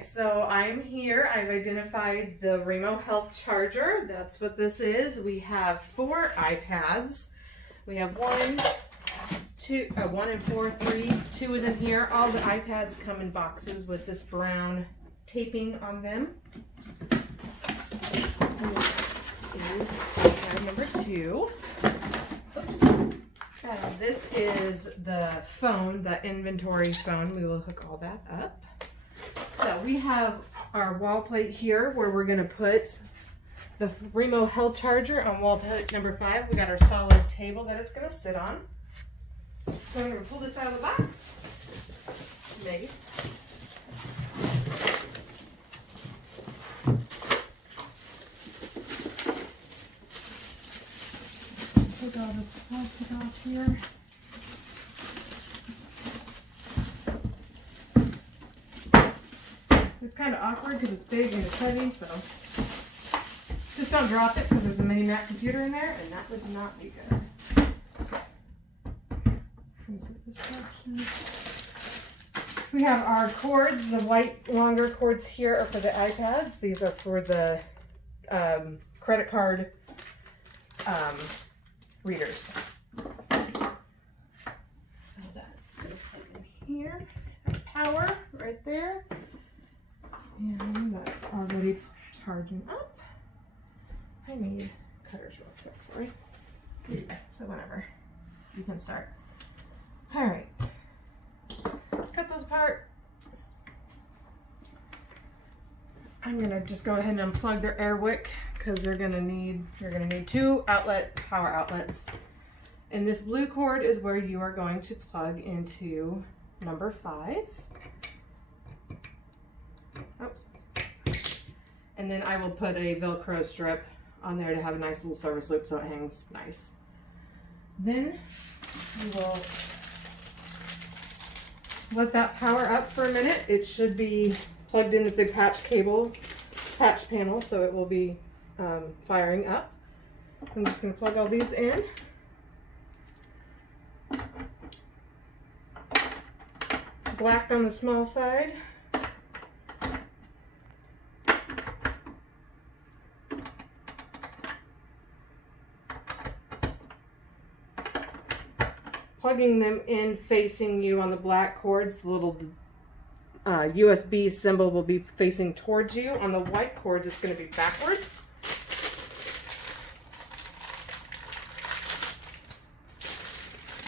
So I'm here. I've identified the Remo Health Charger. That's what this is. We have 4 iPads. We have 1 and 4, 3, 2 is in here. All the iPads come in boxes with this brown taping on them. This is iPad number 2. Oops. This is the phone, the inventory phone. We will hook all that up. So we have our wall plate here where we're going to put the Remo Health Charger on wall plate number 5. We got our solid table that it's going to sit on. So I'm going to pull this out of the box. Maybe. Take all this plastic off here. It's kind of awkward because it's big and it's heavy, so just don't drop it because there's a mini Mac computer in there, and that would not be good. We have our cords. The white longer cords here are for the iPads. These are for the credit card readers. So that's going to plug in here. Power right there. And that's already charging up. I need cutters real quick, sorry. So whenever you can start. All right, cut those apart. I'm gonna just go ahead and unplug their air wick because you're gonna need 2 power outlets. And this blue cord is where you are going to plug into number 5. Oops. And then I will put a Velcro strip on there to have a nice little service loop so it hangs nice. Then we will let that power up for a minute. It should be plugged into the patch panel, so it will be firing up. I'm just going to plug all these in. Black on the small side. Plugging them in facing you on the black cords, the little USB symbol will be facing towards you. On the white cords, it's going to be backwards.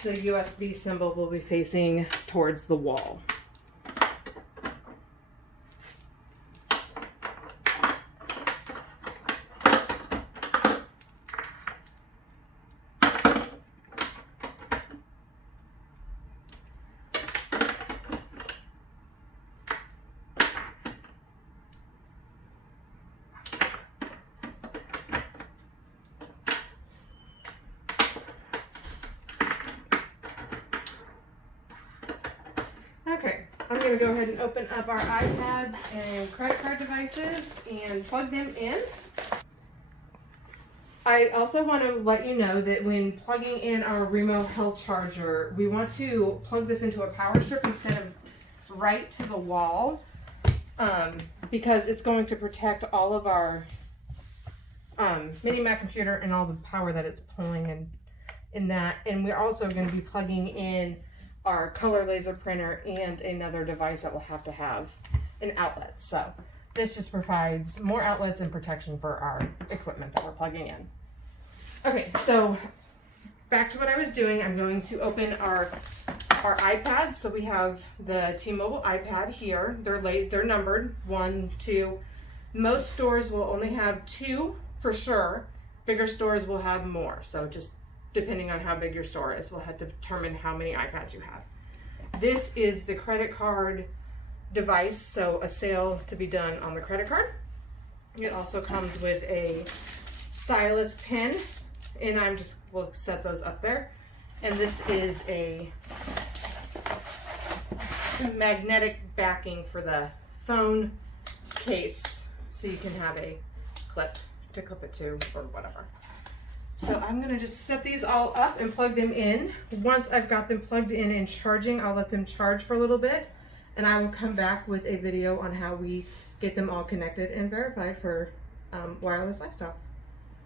The USB symbol will be facing towards the wall. Okay, I'm going to go ahead and open up our iPads and credit card devices and plug them in. I also want to let you know that when plugging in our Remo Health Charger, we want to plug this into a power strip instead of right to the wall because it's going to protect all of our mini Mac computer and all the power that it's pulling in that. And we're also going to be plugging in our color laser printer and another device that will have to have an outlet. So this just provides more outlets and protection for our equipment that we're plugging in. Okay, so back to what I was doing. I'm going to open our iPads. So we have the T-Mobile iPad here. They're numbered 1, 2. Most stores will only have 2 for sure. Bigger stores will have more. So just depending on how big your store is, we'll have to determine how many iPads you have. This is the credit card device, so a sale to be done on the credit card. It also comes with a stylus pen, and we'll set those up there. And this is a magnetic backing for the phone case, so you can have a clip to clip it to or whatever. So I'm going to just set these all up and plug them in. Once I've got them plugged in and charging, I'll let them charge for a little bit, and I will come back with a video on how we get them all connected and verified for wireless lifestyles.